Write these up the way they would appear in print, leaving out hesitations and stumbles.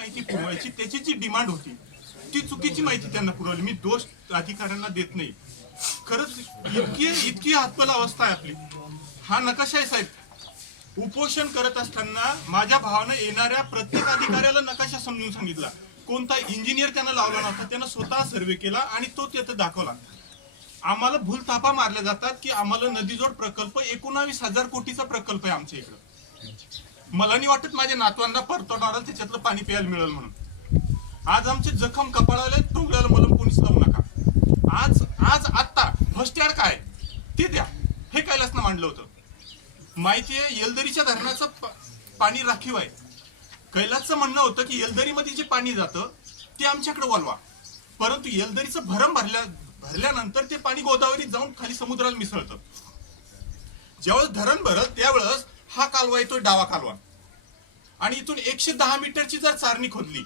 माहिती पुरवायची त्याची जी डिमांड होती ती चुकीची माहिती त्यांना पुरवली. मी दोष अधिकाऱ्यांना देत नाही. खरंच इतकी हातपल अवस्था आहे आपली. हा नकाशा आहे साहेब. उपोषण करत असताना माझ्या भावानं येणाऱ्या प्रत्येक अधिकाऱ्याला नकाशा समजून सांगितला. कोणता इंजिनियर त्यांना लावला नव्हता, त्यानं स्वतः सर्वे केला आणि तो तिथं दाखवला. आम्हाला भूलथापा मारल्या जातात की आम्हाला नदीजोड प्रकल्प 19,000 कोटीचा प्रकल्प आहे आमच्या इकडं. मला नाही वाटत माझ्या नातवांना परतवणारा त्याच्यातलं पाणी प्यायला मिळेल म्हणून. आज आमचे जखम कपाळाला टोंगल्याला मलम कोणीच लावू नका. आज आत्ता फर्स्ट एड काय ते द्या, हे कैलासनं मांडलं होतं. माहिती आहे येलदरीच्या धरणाचं पाणी राखीव आहे. कैलासचं म्हणणं होतं की येलदरीमध्ये जे पाणी जातं ते आमच्याकडे वळवा, परंतु येलदरीचं भरम भरल्यानंतर ते पाणी गोदावरीत जाऊन खाली समुद्राला मिसळतं. ज्यावेळेस धरण भरत त्यावेळेस हा कालवा येतोय डावा कालवा, आणि इथून 110 मीटरची जर चारणी खोदली,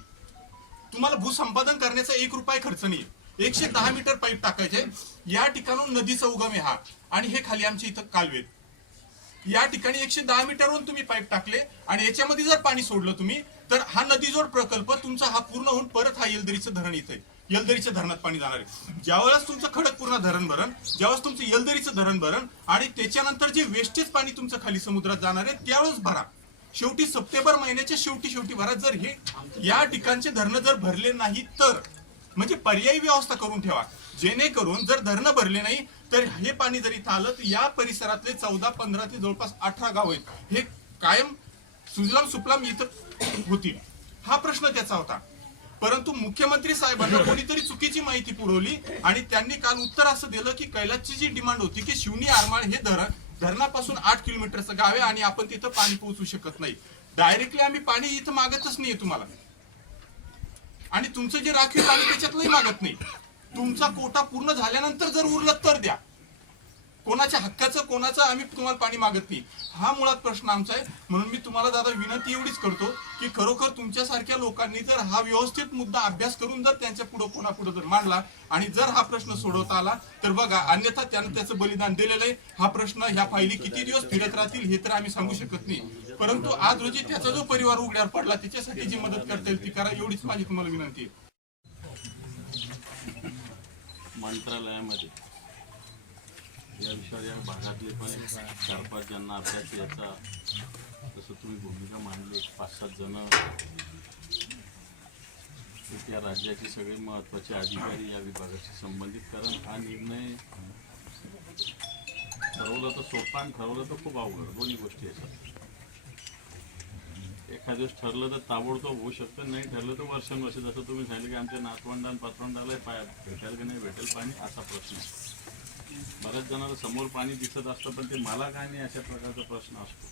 तुम्हाला भूसंपादन करण्याचा 1 रुपया खर्च नाही. 110 मीटर पाईप टाकायचे. या ठिकाणून नदीचा उगम आहे हा, आणि हे खाली आमच्या इथं कालवेत. या ठिकाणी 110 मीटरवरून तुम्ही पाईप टाकले आणि याच्यामध्ये जर पाणी सोडलं तुम्ही, तर हा नदीजोड प्रकल्प तुमचा हा पूर्ण होऊन परत हा येलदरीचं धरण येतंय. येलदरीच्या धरणात पाणी जाणार आहे. ज्यावेळेस तुमचं खडकपूर्णा धरण भरण, ज्यावेळेस तुमचं येलदरीचं धरण भरण, आणि त्याच्यानंतर जे वेस्टेज पाणी तुमचं खाली समुद्रात जाणार आहे त्यावेळेस भरा. शेवटी सप्टेंबर महिन्याच्या शेवटी भरा. जर हे या ठिकाणचे धरणं जर भरले नाही तर म्हणजे पर्यायी व्यवस्था करून ठेवा, जेणेकरून जर धरणं भरले नाही तर हे पाणी जरी इथं आलं तर या परिसरातले 14, 15 ते जवळपास 18 गाव आहेत हे कायम सुजलाम सुफलाम इथं होतील. हा प्रश्न त्याचा होता. परंतु मुख्यमंत्री साहेबांना कोणीतरी चुकीची माहिती पुरवली आणि त्यांनी काल उत्तर असं दिलं की कैलासची जी डिमांड होती की शिवनी आरमाळ हे धरणापासून 8 किलोमीटरचं गाव आहे आणि आपण तिथं पाणी पोहोचू शकत नाही. डायरेक्टली आम्ही पाणी इथं मागतच नाहीये तुम्हाला, आणि तुमचं जे राखीव पाणी त्याच्यातलंही मागत नाही. तुमचा कोटा पूर्ण झाल्यानंतर जर उरलं तर द्या. कोणाच्या हक्काचं कोणाचं आम्ही तुम्हाला पाणी मागत नाही. हा मुळात प्रश्न आमचा आहे. म्हणून मी तुम्हाला दादा विनंती एवढीच करतो की खरोखर तुमच्यासारख्या लोकांनी जर हा व्यवस्थित मुद्दा अभ्यास करून जर त्यांच्या पुढे कोणापुढे जर मांडला आणि जर हा प्रश्न सोडवता आला तर बघा, अन्यथा त्यानं त्याचं बलिदान दिलेलं आहे. हा प्रश्न ह्या फायली किती दिवस फिरत राहतील हे तर आम्ही सांगू शकत नाही, परंतु आज रोजी त्याचा जो परिवार उघड्यावर पडला त्याच्यासाठी जी मदत करता येईल ती करा, एवढीच माझी तुम्हाला विनंती आहे. मंत्रालयामध्ये या विषयावर या भागातले पण 4-5 ज्यांना अभ्यास याचा, जसं तुम्ही भूमिका मांडली, 5-7 जण त्या राज्याचे सगळे महत्त्वाचे अधिकारी या विभागाशी संबंधित, कारण हा निर्णय ठरवलं तर सोपा आणि ठरवलं तर खूप अवघड, दोन्ही गोष्टी आहेत. एखाद्या दिवस ठरलं तर ताबडतोब होऊ शकतं, नाही ठरलं तर वर्षानुवर्ष, जसं तुम्ही सांगितलं की आमच्या नातवंडां पातवंडाला भेटेल की नाही भेटेल पाणी, असा प्रश्न असतो. बऱ्याच जणांना समोर पाणी दिसत असतं पण ते मला काय नाही अशा प्रकारचा प्रश्न असतो.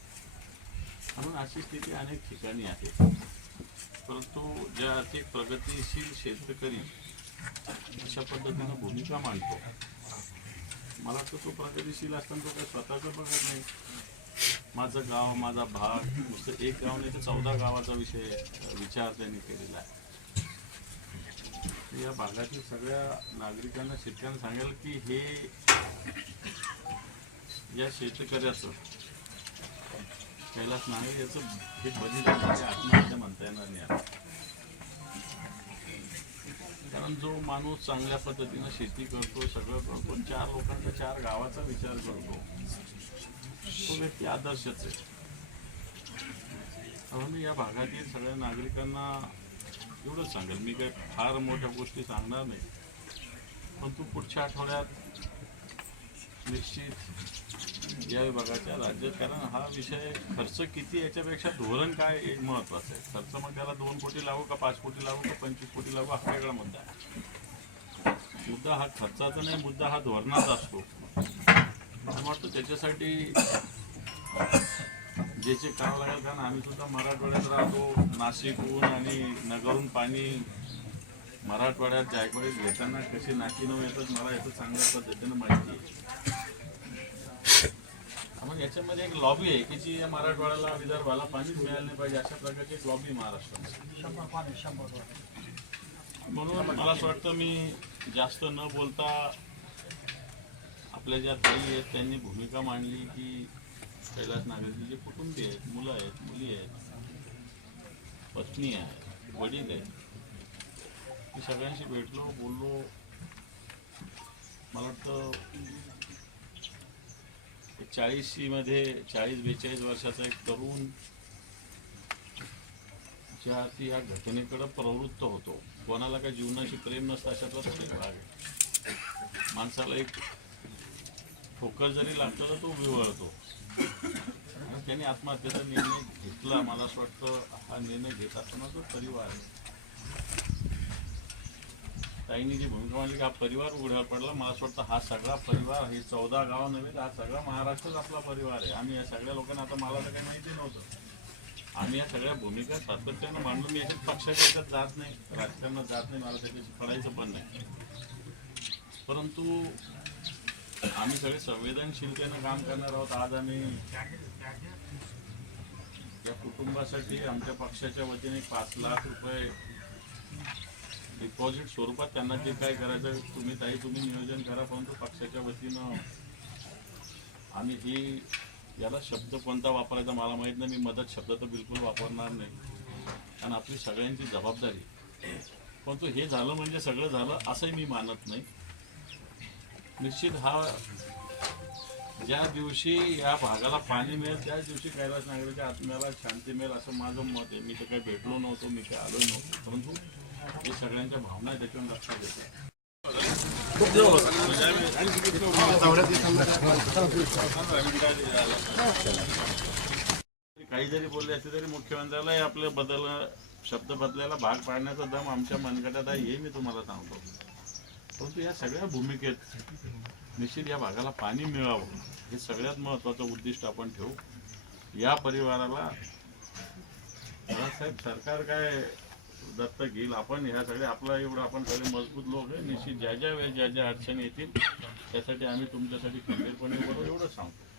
म्हणून अशी स्थिती अनेक ठिकाणी आहे. परंतु ज्या अति प्रगतिशील शेतकरी अशा पद्धतीनं भूमिका मांडतो, मला वाटतं तो प्रगतिशील असताना तो काही स्वतःचं बघत नाही. माझं गाव, माझा भाग, नुसतं एक गाव नाही तर 14 गावाचा विचार त्यांनी केलेला आहे. या भागातील सगळ्या नागरिकांना, शेतकऱ्यांना सांगायला की हे या शेतकऱ्याचं कैलास नांगरे याचं हे बलिदान आत्महत्या म्हणता येणार नाही. कारण जो माणूस चांगल्या पद्धतीनं शेती करतो, सगळं करतो, 4 लोकांचा 4 गावाचा विचार करतो, तो व्यक्ती आदर्शच आहे. म्हणून या भागातील सगळ्या नागरिकांना एवढंच सांगेल, मी काही फार मोठ्या गोष्टी सांगणार नाही, पण तू पुढच्या आठवड्यात निश्चित या विभागाच्या राज्यात, कारण हा विषय खर्च किती याच्यापेक्षा धोरण काय हे महत्त्वाचं आहे. खर्च मग त्याला 2 कोटी लागू का 5 कोटी लागू का 25 कोटी लागू हा वेगळा मुद्दा आहे. मुद्दा हा खर्चाचा नाही, मुद्दा हा धोरणाचा असतो. मला वाटतं त्याच्यासाठी ज्याचे करावं लागेल, कारण आम्ही सुद्धा मराठवाड्यात राहतो, नाशिकहून आणि नगरहून पाणी मराठवाड्यात जायकवाडीत घेताना कसे नाकीनऊ येतात मला याचं चांगल्या पद्धतीनं माहिती आहे. मग याच्यामध्ये एक लॉबी आहे की जी मराठवाड्याला, विदर्भाला पाणीच मिळालं नाही पाहिजे अशा प्रकारची एक लॉबी महाराष्ट्रात. म्हणून मला असं वाटतं मी जास्त न बोलता आपल्या ज्या ताई आहेत त्यांनी भूमिका मांडली की कैलास नांगरेचे जे कुटुंबीय आहेत, मुलं आहेत, मुली आहेत, पत्नी आहे, वडील आहे. मी सगळ्यांशी भेटलो, बोललो. मला वाटतं 40मध्ये 40-42 वर्षाचा एक तरुण ज्या ती या घटनेकडे प्रवृत्त होतो. कोणाला काही जीवनाशी प्रेम नसतं अशातला तो एक भाग आहे. माणसाला एक ठोकर जरी लागतं तर तो विवळतो. आणि त्यांनी आत्महत्येचा निर्णय घेतला. मला असं वाटतं हा निर्णय घेत असताना तो परिवार आहे. ताईंनी जी भूमिका मांडली की हा परिवार उघड्यावर पडला. मला असं वाटतं हा सगळा परिवार, हे 14 गाव नव्हे, हा सगळा महाराष्ट्रच आपला परिवार आहे. आम्ही या सगळ्या लोकांना, आता मला तर काही माहिती नव्हतं, आम्ही या सगळ्या भूमिका सातत्यानं मांडून. मी याच्यात पक्षाच्या याच्यात जात नाही, राजकारणात जात नाही, मला त्याच्याशी पडायचं पण नाही. परंतु आम्ही सगळे संवेदनशीलतेनं काम करणार आहोत. आज आम्ही या कुटुंबासाठी आमच्या पक्षाच्या वतीने 5 लाख रुपये डिपॉझिट स्वरूपात त्यांना जे काय करायचं तुम्ही नियोजन करा. परंतु पक्षाच्या वतीनं आम्ही ही, याला शब्द कोणता वापरायचा मला माहीत नाही, मी मदत शब्द तर बिलकुल वापरणार नाही, कारण आपली सगळ्यांची जबाबदारी. परंतु हे झालं म्हणजे सगळं झालं असंही मी मानत नाही. निश्चित हा ज्या दिवशी या भागाला पाणी मिळेल त्याच दिवशी कैलास नागरेच्या आत्म्याला शांती मिळेल असं माझं मत आहे. मी तर काही भेटलो नव्हतो, मी काही आलो नव्हतो, परंतु जे सगळ्यांच्या भावना आहेत त्याच्यावर लक्षात येते. काही जरी बोलले असले तरी मुख्यमंत्र्याला आपल्या शब्द बदलायला भाग पाडण्याचा दम आमच्या मनगटात आहे, हे मी तुम्हाला सांगतो. परंतु या सगळ्या भूमिकेत निश्चित या भागाला पाणी मिळावं हे सगळ्यात महत्त्वाचं उद्दिष्ट आपण ठेवू. या परिवाराला साहेब सरकार काय दत्तक घेईल. आपण ह्या सगळे आपला एवढं आपण सगळे मजबूत लोक आहे. निश्चित ज्या ज्या अडचणी येतील त्यासाठी आम्ही तुमच्यासाठी खंबीरपणे उभं एवढं सांगतो.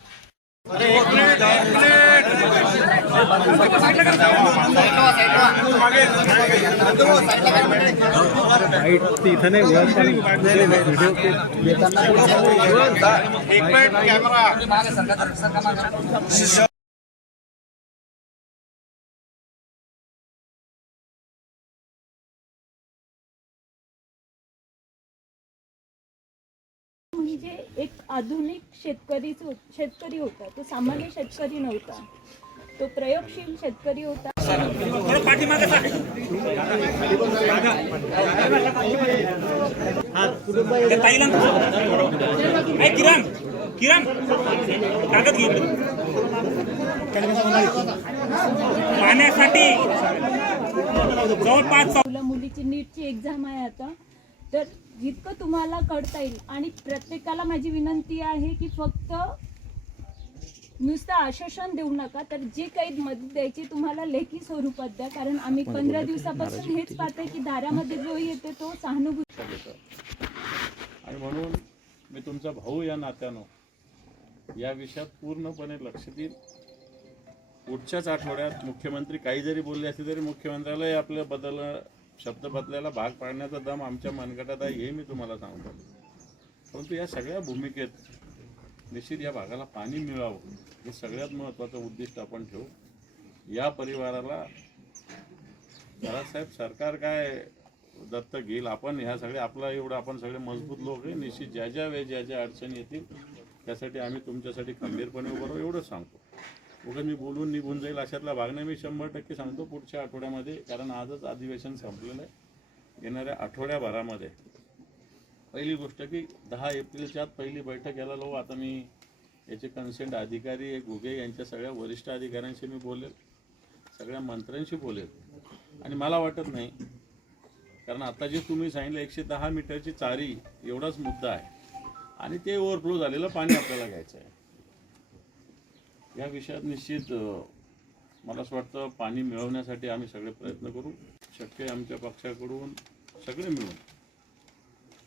म्हणजे एक आधुनिक शेतकरी होता. तो सामान्य शेतकरी नव्हता, तो प्रयोगशील शेतकरी होता. पाण्यासाठी जवळपास मुलीची नीटची एक्झाम आहे आता, तर जितकं तुम्हाला कळता येईल. आणि प्रत्येकाला माझी विनंती आहे की फक्त नुसतं आश्वासन देऊ नका, तर जे काही मदत द्यायची तुम्हाला लेखी स्वरूपात द्या. कारण आम्ही 15 दिवसापासून हेच पाहतोय की दारामध्ये जो येते तो सहानुभूती. आणि म्हणून मी तुमचा भाऊ या नात्यानं या विषयात पूर्णपणे लक्ष देईल. पुढच्याच आठवड्यात मुख्यमंत्री काही जरी बोलले असले तरी मुख्यमंत्र्याला आपल्या शब्द बदलायला भाग पाडण्याचा दम आमच्या मनगटात आहे, हे मी तुम्हाला सांगतो. परंतु या सगळ्या भूमिकेत निश्चित या भागाला पाणी मिळावं हे सगळ्यात महत्त्वाचं उद्दिष्ट आपण ठेवू. या परिवाराला साहेब सरकार काय दत्तक घेईल. आपण ह्या सगळे आपला एवढं आपण सगळे मजबूत लोक आहे. निश्चित ज्या अडचणी येतील त्यासाठी आम्ही तुमच्यासाठी खंबीरपणे उभं एवढं सांगतो. उगाच मी बोलून निघून जाईल अशातला भाग नाही. मी 100% सांगतो पुढच्या आठवड्यामध्ये, कारण आजच अधिवेशन संपलेलं आहे. येणाऱ्या आठवड्याभरामध्ये पहिली गोष्ट की 10 एप्रिलच्या आत पहिली बैठक यायला लावू. आता मी याचे कन्सेंट अधिकारी घुगे यांच्या सगळ्या वरिष्ठ अधिकाऱ्यांशी मी बोलेल, सगळ्या मंत्र्यांशी बोलेल. आणि मला वाटत नाही, कारण आता जे तुम्ही सांगितलं 110 मीटरची चारी एवढाच मुद्दा आहे आणि ते ओव्हरफ्लो झालेलं पाणी आपल्याला घ्यायचं आहे. या विषयात निश्चित मला असं वाटतं पाणी मिळवण्यासाठी आम्ही सगळे प्रयत्न करू. शक्य आमच्या पक्षाकडून सगळे मिळून,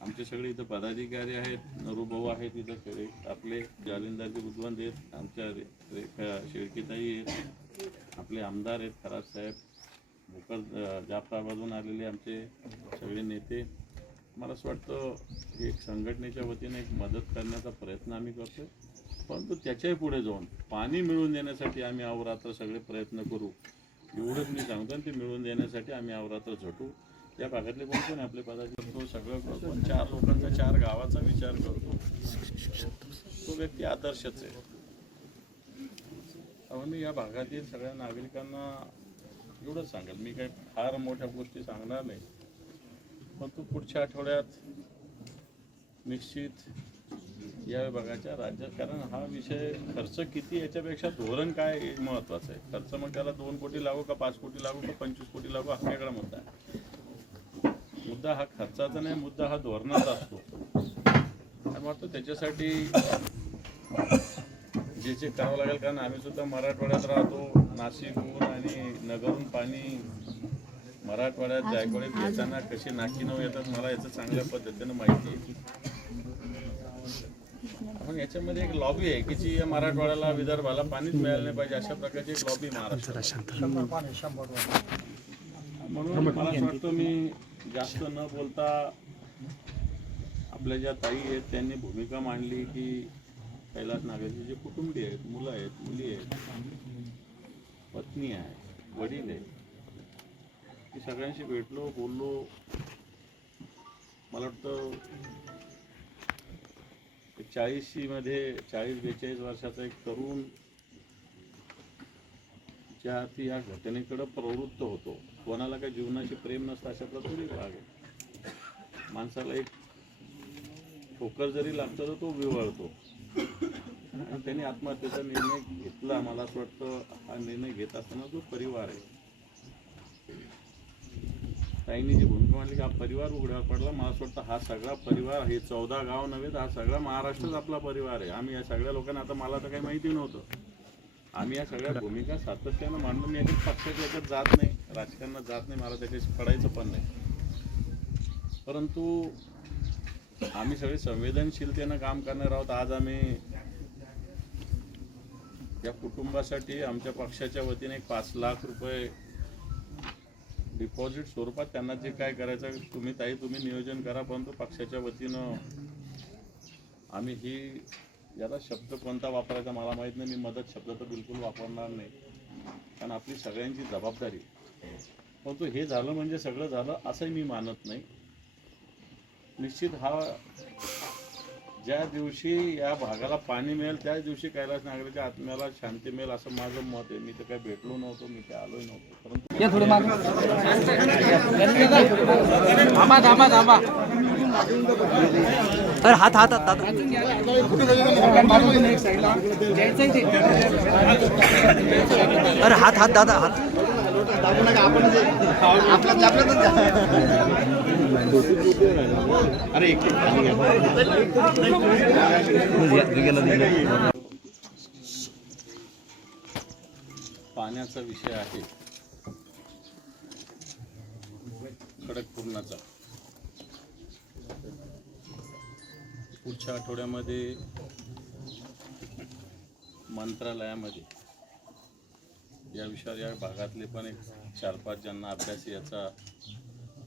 आमचे सगळे इथं पदाधिकारी आहेत, नरूभाऊ आहेत, इथं सगळे आपले जालिंदरजी बुधवंत आहेत, आमच्या रेखा शेळकीताई आहेत, आपले आमदार आहेत, खरात साहेब, भोकर जाफराबादून आलेले आमचे सगळे नेते. मला असं वाटतं एक संघटनेच्या वतीने एक मदत करण्याचा प्रयत्न आम्ही करतो. परंतु त्याच्याही पुढे जाऊन पाणी मिळवून देण्यासाठी आम्ही अहोरात्र सगळे प्रयत्न करू. एवढंच मी सांगतो आणि ते मिळवून देण्यासाठी आम्ही अवरात्र झटू. या भागातले कोण कोण आपले पदाधिकारी तो सगळं करतो, 4 लोकांचा 4 गावाचा विचार करतो. तो व्यक्ती आदर्शच आहे. त्यामुळे मी या भागातील सगळ्या नागरिकांना एवढंच सांगेल, मी काही फार मोठ्या गोष्टी सांगणार नाही, पण तो पुढच्या आठवड्यात निश्चित या विभागाच्या राज्यात, कारण हा विषय खर्च किती याच्यापेक्षा धोरण काय महत्त्वाचं आहे. खर्च मग त्याला 2 कोटी लागू का 5 कोटी लागू का 25 कोटी लागू हा वेगळा मुद्दा आहे. मुद्दा हा खर्चाचा नाही, मुद्दा हा धोरणाचा असतो. आणि वाटतं त्याच्यासाठी जे जे करावं लागेल, कारण आम्ही सुद्धा मराठवाड्यात राहतो. नाशिकहून आणि नगरहून पाणी मराठवाड्यात जायकवाडीत येताना कशी नाकीनऊ येतात मला याचं चांगल्या पद्धतीनं माहिती आहे. पण याच्यामध्ये एक लॉबी आहे की जी मराठवाड्याला विदर्भाला पाणीच मिळालं नाही पाहिजे अशा प्रकारची एक लॉबी महाराष्ट्रात. म्हणून मला असं वाटतं मी जास्त न बोलता आपल्या ज्या ताई आहेत त्यांनी भूमिका मांडली की कैलास नागरचे जे कुटुंबीय आहेत, मुलं आहेत, मुली आहेत, पत्नी आहे, वडील आहे, की सगळ्यांशी भेटलो, बोललो. मला वाटतं 40मध्ये 40-42 वर्षाचा एक तरुण ज्या ती या घटनेकडे प्रवृत्त होतो. कोणाला काही जीवनाशी प्रेम नसतं अशातला तोही भाग आहे. माणसाला एक ठोकर जरी लागतं तर तो विवळतो. आणि त्यांनी आत्महत्येचा निर्णय घेतला. मला असं वाटतं हा निर्णय घेत असताना जो परिवार आहे, ताईंनी जी भूमिका मांडली की हा परिवार उघड्यावर पडला. मला असं वाटतं हा सगळा परिवार, हे 14 गाव नव्हे तर हा सगळा महाराष्ट्रच आपला परिवार आहे. आम्ही या सगळ्या लोकांना, आता मला तर काही माहिती नव्हतं, आम्ही या सगळ्या भूमिका सातत्यानं मांडून मी याच्यात पक्षाच्या याच्यात जात नाही, राजकारणात जात नाही, मला त्याच्याशी पडायचं पण नाही. परंतु आम्ही सगळे संवेदनशीलतेनं काम करणार आहोत. आज आम्ही या कुटुंबासाठी आमच्या पक्षाच्या वतीने एक 5 लाख रुपये डिपॉझिट स्वरूपात त्यांना जे काय करायचं तुम्ही ताई तुम्ही नियोजन करा, परंतु पक्षाच्या वतीनं आम्ही ही, याला शब्द कोणता वापरायचा मला माहीत नाही, मी मदत शब्द तर बिलकुल वापरणार नाही, कारण आपली सगळ्यांची जबाबदारी. परंतु हे झालं म्हणजे सगळं झालं असंही मी मानत नाही. निश्चित हा ज्या दिवशी या भागाला पाणी मिळेल त्याच दिवशी कैलास नागरेच्या आत्म्याला शांती मिळेल असं माझं मत आहे. मी तर काही भेटलो नव्हतो, मी काही आलोय नव्हतो, परंतु हात हात हात अरे हात हात दादा हात अरे पाण्याचा विषय आहे खडकपूर्णाचा. पुढच्या आठवड्यामध्ये मंत्रालयामध्ये या विषयावर या भागातले पण एक 4-5 ज्यांना अभ्यास याचा,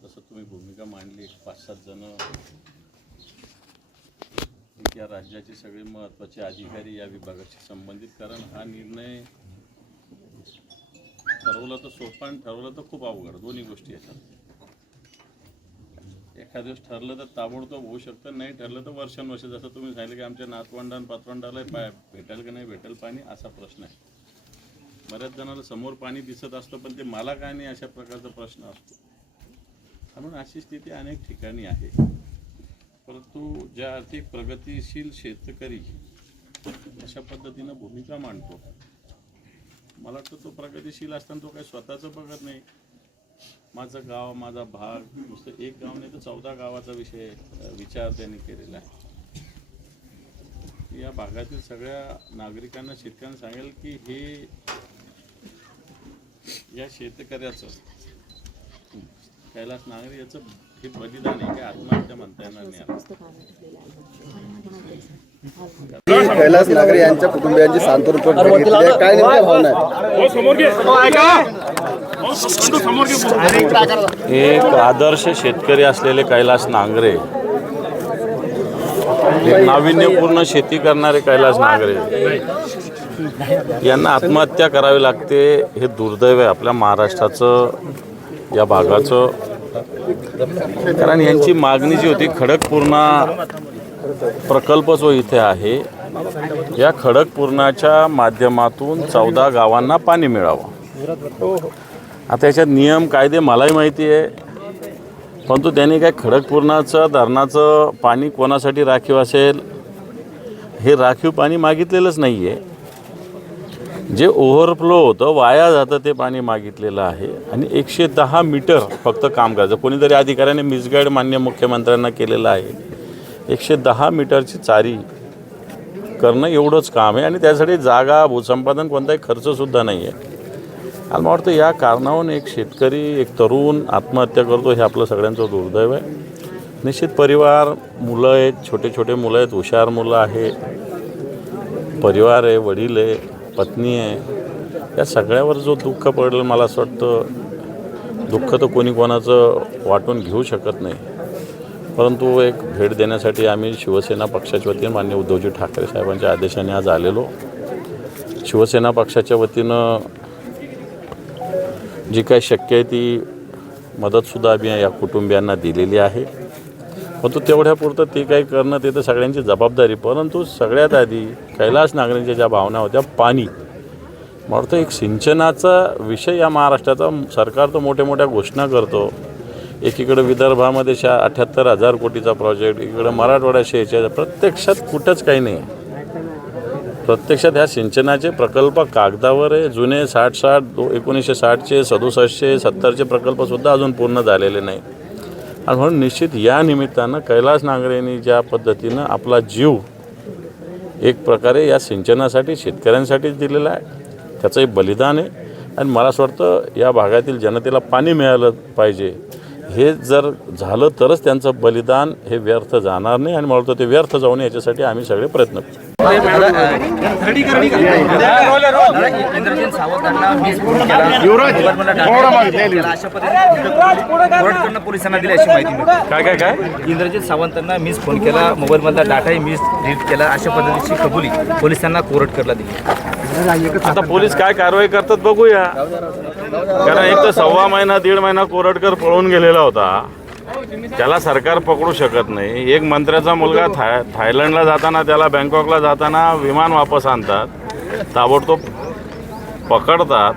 तसं तुम्ही भूमिका मांडली, 5-7 जण या राज्याचे सगळे महत्त्वाचे अधिकारी या विभागाशी संबंधित. कारण हा निर्णय ठरवलं तर सोपं आणि ठरवलं तर खूप अवघड, दोन्ही गोष्टी येतात. एखाद्या दिवस ठरलं तर ताबडतोब होऊ शकतं, नाही ठरलं तर वर्षानुवर्ष, जसं तुम्ही सांगितलं की आमच्या नातवंडान पातवंडाला भेटेल की नाही भेटेल पाणी असा प्रश्न आहे. बऱ्याच जणांना समोर पाणी दिसत असतं पण ते मला काय नाही अशा प्रकारचा प्रश्न असतो. म्हणून अशी स्थिती अनेक ठिकाणी आहे. परंतु ज्या आर्थिक प्रगतीशील शेतकरी अशा पद्धतीनं भूमिका मांडतो, मला वाटतं तो प्रगतिशील असताना तो काही स्वतःचं बघत नाही. माझं गाव, माझा भाग, नुसतं एक गाव नाही तर 14 गावाचा विचार त्यांनी केलेला आहे. या भागातील सगळ्या नागरिकांना, शेतकऱ्यांना सांगेल की हे या शेतकऱ्याचं, कैलास नागरे याचं हे बलिदान आहे, की आत्महत्या म्हणता येणार नाही. कैलास नागरे यांच्या कुटुंबियांची सांत्वन काय नेमक्या भावना आहेत? एक आदर्श शेतकरी असलेले कैलास नांगरे, नाविन्यपूर्ण शेती करणारे कैलास नांगरे यांना आत्महत्या करावी लागते हे दुर्दैव आहे आपल्या महाराष्ट्राचं, या भागाचं. कारण यांची मागणी जी होती खडकपूर्णा प्रकल्प जो इथे आहे, या खडकपूर्णाच्या माध्यमातून 14 गावांना पाणी मिळावं. आता याच्यात नियम कायदे मलाही माहिती आहे, परंतु त्यांनी काय खडकपूर्णाचं धरणाचं पाणी कोणासाठी राखीव असेल, हे राखीव पाणी मागितलेलंच नाही आहे. जे ओव्हरफ्लो होतं, वाया जातं, ते पाणी मागितलेलं आहे. आणि 110 मीटर फक्त काम करायचं. कोणीतरी अधिकाऱ्याने मिसगाईड मान्य मुख्यमंत्र्यांना केलेलं आहे. 110 मीटरची चारी करणं एवढंच काम आहे आणि त्यासाठी जागा, भूसंपादन, कोणताही खर्चसुद्धा नाही आहे. आणि मला वाटतं या कारणावरून एक शेतकरी, एक तरुण आत्महत्या करतो, हे आपलं सगळ्यांचं दुर्दैव आहे. निश्चित परिवार, मुलं आहेत, छोटे छोटे मुलं आहेत, हुशार मुलं आहे, परिवार आहे, वडील आहे, पत्नी आहे. या सगळ्यावर जो दुःख पडलं, मला असं वाटतं दुःख तर कोणी कोणाचं वाटून घेऊ शकत नाही. परंतु एक भेट देण्यासाठी आम्ही शिवसेना पक्षाच्या वतीनं माननीय उद्धवजी ठाकरे साहेबांच्या आदेशाने आज आलेलो. शिवसेना पक्षाच्या वतीनं जी काही शक्य आहे ती मदतसुद्धा आम्ही या कुटुंबियांना दिलेली आहे. परंतु तेवढ्यापुरतं ते काही करणं ते तर सगळ्यांची जबाबदारी. परंतु सगळ्यात आधी कैलास नागरिकांच्या ज्या भावना होत्या, पाणी, मला वाटतं एक सिंचनाचा विषय या महाराष्ट्राचा. सरकार तर मोठ्या मोठ्या घोषणा करतो. एकीकडे विदर्भामध्ये 78,000 कोटीचा प्रोजेक्ट, इकडं मराठवाड्यात 46,000. प्रत्यक्षात कुठंच काही नाही. प्रत्यक्षात ह्या सिंचनाचे प्रकल्प कागदावर आहे. जुने 1960चे, 67चे, 70चे प्रकल्पसुद्धा अजून पूर्ण झालेले नाही. आणि म्हणून निश्चित या निमित्तानं कैलास नांगरेंनी ज्या पद्धतीनं आपला जीव एक प्रकारे या सिंचनासाठी, शेतकऱ्यांसाठीच दिलेला आहे, त्याचं एक बलिदान आहे. आणि मला असं वाटतं या भागातील जनतेला पाणी मिळालं पाहिजे. हे जर झालं तरच त्यांचं बलिदान हे व्यर्थ जाणार नाही. आणि मला वाटतं ते व्यर्थ जाऊ नये याच्यासाठी आम्ही सगळे प्रयत्न करू. इंद्रजित सावंतांना मीच फोन केला, अशा पद्धतीने पोलिसांना दिली अशी माहिती मिळते. काय इंद्रजित सावंतांना मीच फोन केला, मोबाईलमधला डाटाही मीच डिलीट केला, अशा पद्धतीची कबुली पोलिसांना कोर्ट करला दिली. आता पोलीस काय कारवाई करतात बघूया. कारण एक तर 1.5 महिना 1.5 महिना कोरटकर पळून गेलेला होता, त्याला सरकार पकडू शकत नाही. एक मंत्र्याचा मुलगा थायलंडला जाताना, त्याला बँकॉकला जाताना विमान वापस आणतात, ताबडतोब पकडतात,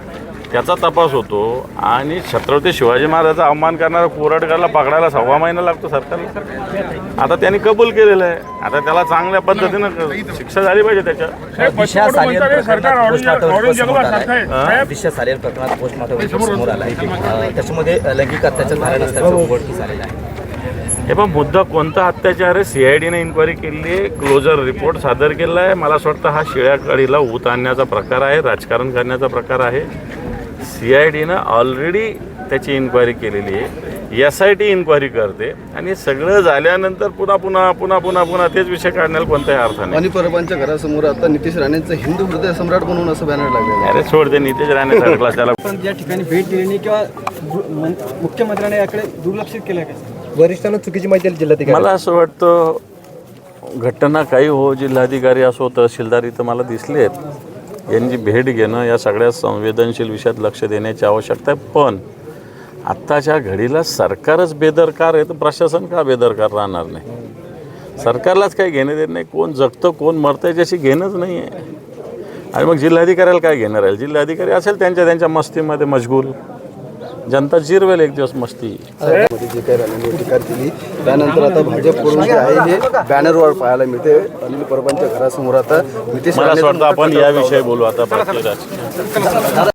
त्याचा तपास होतो. आणि छत्रपती शिवाजी महाराजांचा अपमान करणारा कोरटकरला पकडायला 1.25 महिना लागतो सरकारला. आता त्यांनी कबूल केलेलं आहे, आता त्याला चांगल्या पद्धतीनं शिक्षा झाली पाहिजे. त्याच्या दिशा सालेर प्रकरणात पोस्टमॉर्टम समोर आला आहे. त्याच्यामध्ये लैंगिक अत्याचार झाला नसल्याचं उघडकीस आलेलं आहे. हे पण मुद्दा कोणता अत्याचार आहे, CIDने इन्क्वायरी केली आहे, क्लोजर रिपोर्ट सादर केला आहे. मला असं वाटतं हा शिळ्या कळीला ऊत आणण्याचा प्रकार आहे, राजकारण करण्याचा प्रकार आहे. CIDनं ऑलरेडी त्याची इन्क्वायरी केलेली आहे. SIT इन्क्वायरी करते आणि सगळं झाल्यानंतर पुन्हा तेच विषय काढण्याला कोणताही अर्थ नाही. आणि परबांच्या घरासमोर आता नितेश राणेंचं हिंदू हृदय सम्राट म्हणून असं बॅनर लागलेलं आहे. अरे सोड, ते नितेश राणे सरकला त्याला. पण या ठिकाणी भेट दिली किंवा मुख्यमंत्र्यांनी याकडे दुर्लक्षित केलं का? वरिष्ठांना चुकीची माहिती दिली जिल्हाधिकारी. मला असं वाटतं घटना काही हो, जिल्हाधिकारी असो, तहसीलदार इथं मला दिसले आहेत. यांची भेट घेणं या सगळ्या संवेदनशील विषयात लक्ष देण्याची आवश्यकता आहे. पण आत्ताच्या घडीला सरकारच बेदरकार आहे तर प्रशासन का बेदरकार राहणार नाही? सरकारलाच काही घेणं देत नाही. कोण जगतं कोण मरतं याच्याशी घेणंच नाही आहे. आणि मग जिल्हाधिकाऱ्याला काय घेणार आहे? जिल्हाधिकारी असेल त्यांच्या मस्तीमध्ये मशगूल, जनता जिरवेल एक दिवस मस्ती. जे काही राणेंवर टीका केली त्यानंतर आता भाजपकडून जे आहे हे बॅनरवर पाहायला मिळते. अनिल परबांच्या घरासमोर आता नितेश मला असं वाटतं आपण याविषयी बोलू आता. बाकी राजकीय